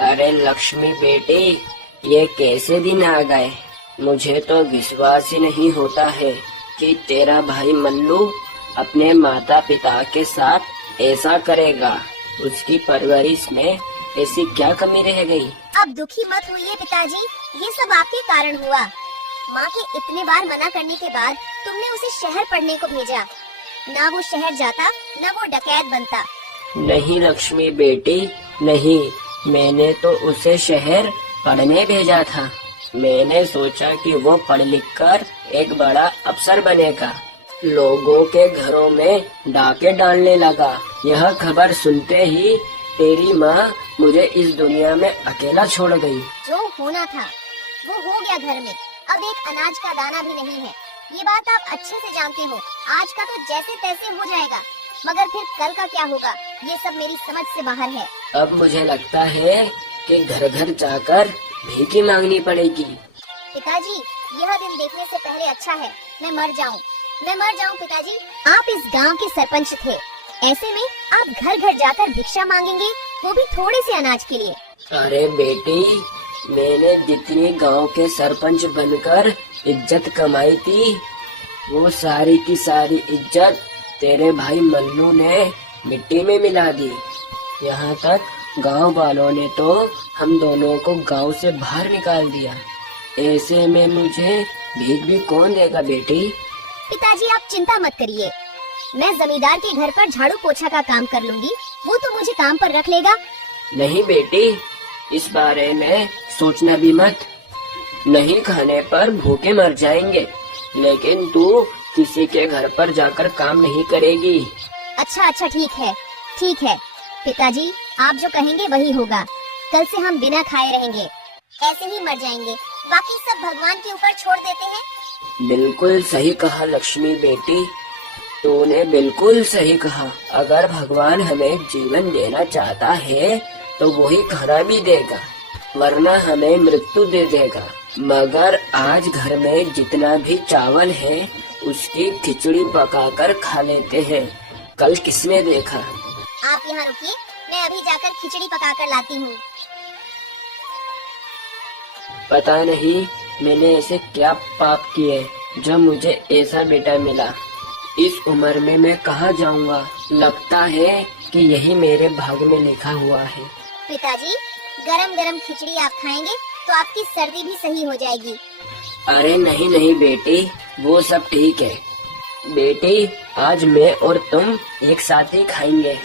अरे लक्ष्मी बेटी, ये कैसे दिन आ गए। मुझे तो विश्वास ही नहीं होता है कि तेरा भाई मल्लू अपने माता पिता के साथ ऐसा करेगा। उसकी परवरिश में ऐसी क्या कमी रह गई। अब दुखी मत होइए पिताजी, ये सब आपके कारण हुआ। माँ के इतने बार मना करने के बाद तुमने उसे शहर पढ़ने को भेजा। ना वो शहर जाता, ना वो डकैत बनता। नहीं लक्ष्मी बेटी, नहीं, मैंने तो उसे शहर पढ़ने भेजा था। मैंने सोचा कि वो पढ़ लिख कर एक बड़ा अफसर बनेगा। लोगों के घरों में डाके डालने लगा। यह खबर सुनते ही तेरी माँ मुझे इस दुनिया में अकेला छोड़ गई। जो होना था वो हो गया घर में। अब एक अनाज का दाना भी नहीं है। ये बात आप अच्छे से जानते हो। आज का तो जैसे तैसे हो जाएगा, मगर फिर कल का क्या होगा, ये सब मेरी समझ से बाहर है। अब मुझे लगता है कि घर घर जाकर भीख मांगनी पड़ेगी। पिताजी, यह दिन देखने से पहले अच्छा है मैं मर जाऊं पिताजी। आप इस गांव के सरपंच थे, ऐसे में आप घर घर जाकर भिक्षा मांगेंगे, वो भी थोड़े से अनाज के लिए। अरे बेटी, मैंने जितनी गांव के सरपंच बनकर इज्जत कमाई थी, वो सारी की सारी इज्जत तेरे भाई मल्लू ने मिट्टी में मिला दी। यहाँ तक गांव वालों ने तो हम दोनों को गांव से बाहर निकाल दिया। ऐसे में मुझे भीख भी कौन देगा बेटी। पिताजी आप चिंता मत करिए, मैं जमींदार के घर पर झाड़ू पोछा का काम कर लूंगी, वो तो मुझे काम पर रख लेगा। नहीं बेटी, इस बारे में सोचना भी मत। नहीं खाने पर भूखे मर जाएंगे, लेकिन तू किसी के घर पर जाकर काम नहीं करेगी। अच्छा ठीक है पिताजी, आप जो कहेंगे वही होगा। कल से हम बिना खाए रहेंगे, ऐसे ही मर जाएंगे, बाकी सब भगवान के ऊपर छोड़ देते हैं। बिल्कुल सही कहा लक्ष्मी बेटी, तूने बिल्कुल सही कहा। अगर भगवान हमें जीवन देना चाहता है तो वही खाना भी देगा, वरना हमें मृत्यु दे देगा। मगर आज घर में जितना भी चावल है उसकी खिचड़ी पकाकर खा लेते हैं। कल किसने देखा। आप यहाँ रुकिए, मैं अभी जाकर खिचड़ी पकाकर लाती हूँ। पता नहीं मैंने ऐसे क्या पाप किए जब मुझे ऐसा बेटा मिला। इस उम्र में मैं कहाँ जाऊँगा। लगता है कि यही मेरे भाग्य में लिखा हुआ है। पिताजी, गरम गरम खिचड़ी आप खाएंगे तो आपकी सर्दी भी सही हो जाएगी। अरे नहीं नहीं बेटी, वो सब ठीक है। बेटी, आज मैं और तुम एक साथ ही खाएंगे।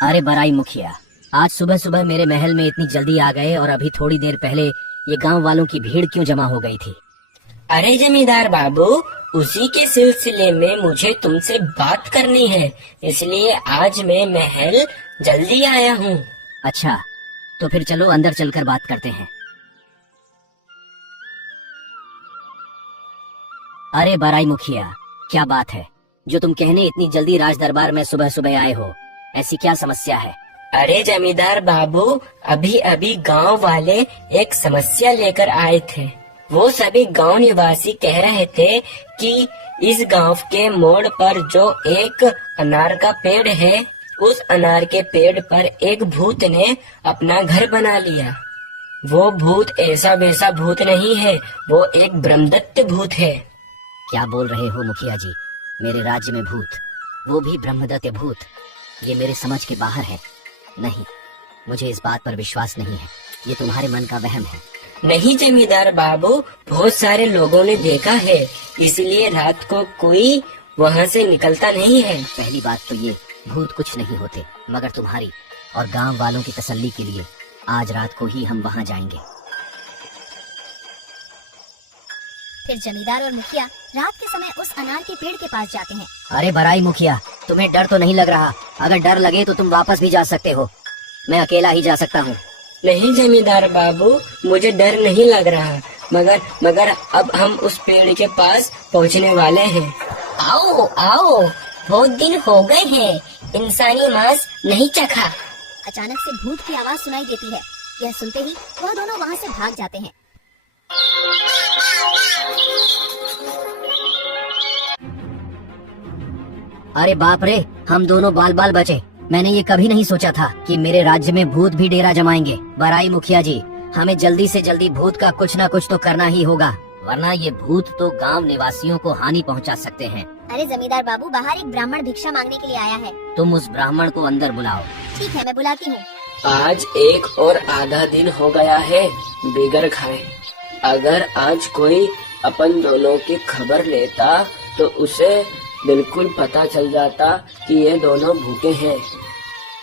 अरे बड़ाई मुखिया, आज सुबह सुबह मेरे महल में इतनी जल्दी आ गए और अभी थोड़ी देर पहले ये गांव वालों की भीड़ क्यों जमा हो गई थी। अरे जमींदार बाबू, उसी के सिलसिले में मुझे तुमसे बात करनी है, इसलिए आज मैं महल जल्दी आया हूँ। अच्छा, तो फिर चलो अंदर चलकर बात करते हैं। अरे बड़ाई मुखिया, क्या बात है जो तुम कहने इतनी जल्दी राज दरबार में सुबह सुबह आए हो, ऐसी क्या समस्या है। अरे जमींदार बाबू, अभी अभी गांव वाले एक समस्या लेकर आए थे। वो सभी गांव निवासी कह रहे थे कि इस गांव के मोड़ पर जो एक अनार का पेड़ है, उस अनार के पेड़ पर एक भूत ने अपना घर बना लिया। वो भूत ऐसा वैसा भूत नहीं है, वो एक ब्रह्मदत्त भूत है। क्या बोल रहे हो मुखिया जी, मेरे राज्य में भूत, वो भी ब्रह्मदत्त भूत, ये मेरे समझ के बाहर है। नहीं, मुझे इस बात पर विश्वास नहीं है, ये तुम्हारे मन का वहम है। नहीं जमींदार बाबू, बहुत सारे लोगों ने देखा है, इसलिए रात को कोई वहाँ से निकलता नहीं है। पहली बात तो ये, भूत कुछ नहीं होते, मगर तुम्हारी और गांव वालों की तसल्ली के लिए आज रात को ही हम वहाँ जाएंगे। फिर जमींदार और मुखिया रात के समय उस अनार के पेड़ के पास जाते हैं। अरे बड़ाई मुखिया, तुम्हें डर तो नहीं लग रहा? अगर डर लगे तो तुम वापस भी जा सकते हो, मैं अकेला ही जा सकता हूँ। नहीं जमींदार बाबू, मुझे डर नहीं लग रहा, मगर अब हम उस पेड़ के पास पहुँचने वाले हैं। आओ आओ, बहुत दिन हो गए हैं इंसानी मांस नहीं चखा। अचानक से भूत की आवाज सुनाई देती है। यह सुनते ही वह दोनों वहाँ से भाग जाते हैं। अरे बाप रे, हम दोनों बाल बाल बचे। मैंने ये कभी नहीं सोचा था कि मेरे राज्य में भूत भी डेरा जमाएंगे। बराई मुखिया जी, हमें जल्दी से जल्दी भूत का कुछ न कुछ तो करना ही होगा, वरना ये भूत तो गांव निवासियों को हानि पहुंचा सकते हैं। अरे जमींदार बाबू, बाहर एक ब्राह्मण भिक्षा मांगने के लिए आया है। तुम उस ब्राह्मण को अंदर बुलाओ। ठीक है, मैं बुलाती हूँ। आज एक और आधा दिन हो गया है बिगर खाए। अगर आज कोई अपन दोनों की खबर लेता तो उसे बिल्कुल पता चल जाता कि ये दोनों भूखे हैं।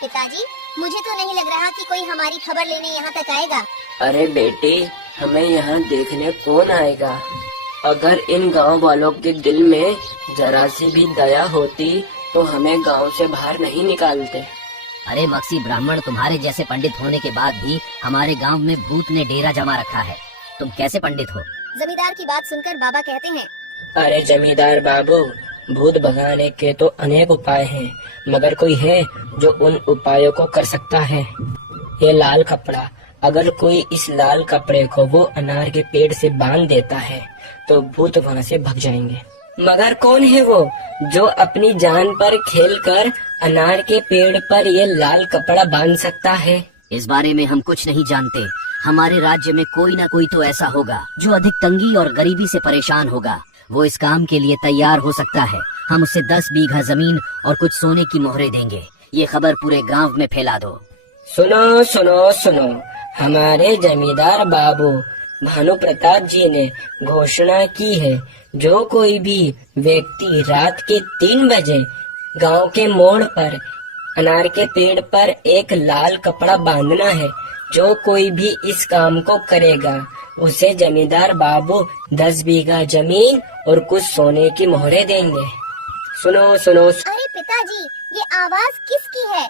पिताजी, मुझे तो नहीं लग रहा कि कोई हमारी खबर लेने यहाँ तक आएगा। अरे बेटी, हमें यहाँ देखने कौन आएगा? अगर इन गांव वालों के दिल में जरा सी भी दया होती तो हमें गांव से बाहर नहीं निकालते। अरे मक्सी ब्राह्मण, तुम्हारे जैसे पंडित होने के बाद भी हमारे गांव में भूत ने डेरा जमा रखा है। तुम कैसे पंडित हो? जमींदार की बात सुनकर बाबा कहते हैं, अरे जमींदार बाबू, भूत भगाने के तो अनेक उपाय हैं, मगर कोई है जो उन उपायों को कर सकता है। ये लाल कपड़ा, अगर कोई इस लाल कपड़े को वो अनार के पेड़ से बांध देता है तो भूत वहाँ से भग जाएंगे। मगर कौन है वो जो अपनी जान पर खेलकर अनार के पेड़ पर ये लाल कपड़ा बांध सकता है? इस बारे में हम कुछ नहीं जानते। हमारे राज्य में कोई ना कोई तो ऐसा होगा जो अधिक तंगी और गरीबी से परेशान होगा। वो इस काम के लिए तैयार हो सकता है। हम उसे 10 बीघा जमीन और कुछ सोने की मोहरें देंगे। ये खबर पूरे गांव में फैला दो। सुनो सुनो सुनो, हमारे जमींदार बाबू भानु प्रताप जी ने घोषणा की है, जो कोई भी व्यक्ति रात के 3 बजे गांव के मोड़ पर अनार के पेड़ पर एक लाल कपड़ा बांधना है, जो कोई भी इस काम को करेगा उसे जमींदार बाबू 10 बीघा जमीन और कुछ सोने की मोहरें देंगे। सुनो सुनो। अरे पिताजी, ये आवाज किसकी है?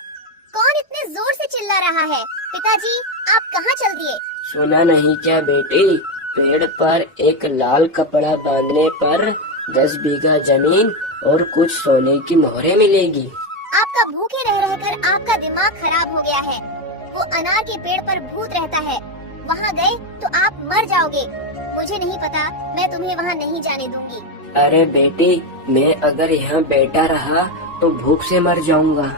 कौन इतने जोर से चिल्ला रहा है? पिताजी, आप कहाँ चल दिए? सुना नहीं क्या बेटी? पेड़ पर एक लाल कपड़ा बांधने पर 10 बीघा जमीन और कुछ सोने की मोहरें मिलेगी। आपका भूखे रह रहकर आपका दिमाग खराब हो गया है। वो अनार के पेड़ पर भूत रहता है, वहाँ गए तो आप मर जाओगे। मुझे नहीं पता, मैं तुम्हें वहाँ नहीं जाने दूंगी। अरे बेटी, मैं अगर यहाँ बैठा रहा तो भूख से मर जाऊंगा।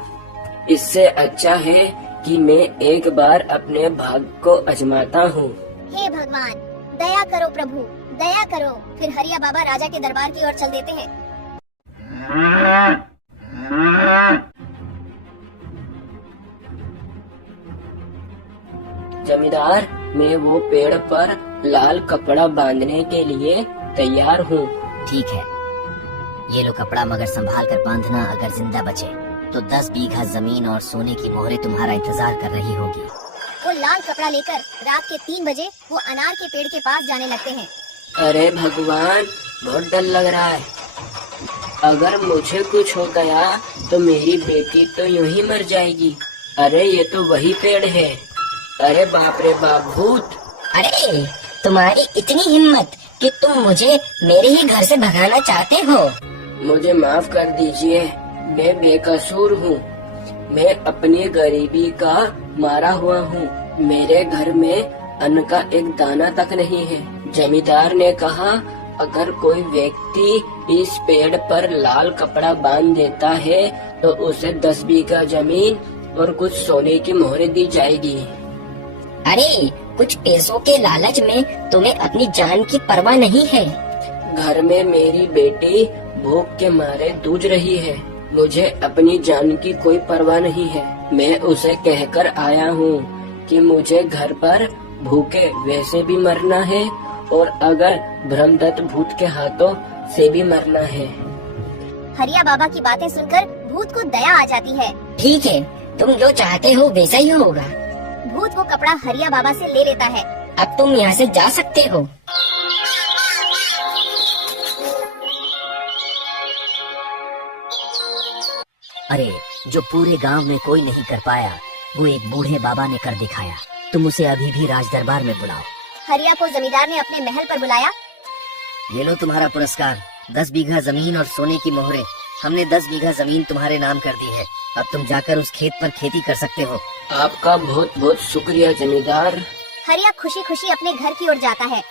इससे अच्छा है कि मैं एक बार अपने भाग्य को आजमाता हूँ। हे भगवान, दया करो प्रभु, दया करो। फिर हरिया बाबा राजा के दरबार की ओर चल देते हैं। जमींदार, मैं वो पेड़ पर लाल कपड़ा बांधने के लिए तैयार हूँ। ठीक है, ये लो कपड़ा, मगर संभाल कर बांधना। अगर जिंदा बचे तो 10 बीघा जमीन और सोने की मोहरें तुम्हारा इंतजार कर रही होगी। वो लाल कपड़ा लेकर रात के 3 बजे वो अनार के पेड़ के पास जाने लगते हैं। अरे भगवान, बहुत डर लग रहा है। अगर मुझे कुछ हो गया तो मेरी बेटी तो यूं ही मर जाएगी। अरे ये तो वही पेड़ है। अरे बाप रे बाप, भूत! अरे तुम्हारी इतनी हिम्मत कि तुम मुझे मेरे ही घर से भगाना चाहते हो? मुझे माफ कर दीजिए, मैं बेकसूर हूँ। मैं अपनी गरीबी का मारा हुआ हूँ। मेरे घर में अन्न का एक दाना तक नहीं है। जमींदार ने कहा, अगर कोई व्यक्ति इस पेड़ पर लाल कपड़ा बांध देता है तो उसे 10 बीघा जमीन और कुछ सोने की मोहरें दी जाएगी। अरे कुछ पैसों के लालच में तुम्हें अपनी जान की परवाह नहीं है। घर में मेरी बेटी भूख के मारे जूझ रही है। मुझे अपनी जान की कोई परवाह नहीं है। मैं उसे कहकर आया हूँ कि मुझे घर पर भूखे वैसे भी मरना है और अगर ब्रह्मदत्त भूत के हाथों से भी मरना है। हरिया बाबा की बातें सुनकर भूत को दया आ जाती है। ठीक है, तुम जो चाहते हो वैसा ही होगा। भूत वो कपड़ा हरिया बाबा से ले लेता है। अब तुम यहाँ से जा सकते हो। अरे, जो पूरे गांव में कोई नहीं कर पाया वो एक बूढ़े बाबा ने कर दिखाया। तुम उसे अभी भी राज दरबार में बुलाओ। हरिया को जमींदार ने अपने महल पर बुलाया। ये लो तुम्हारा पुरस्कार, 10 बीघा जमीन और सोने की मोहरें। हमने 10 बीघा जमीन तुम्हारे नाम कर दी है। अब तुम जाकर उस खेत पर खेती कर सकते हो। आपका बहुत बहुत शुक्रिया जमींदार। हरिया खुशी खुशी अपने घर की ओर जाता है।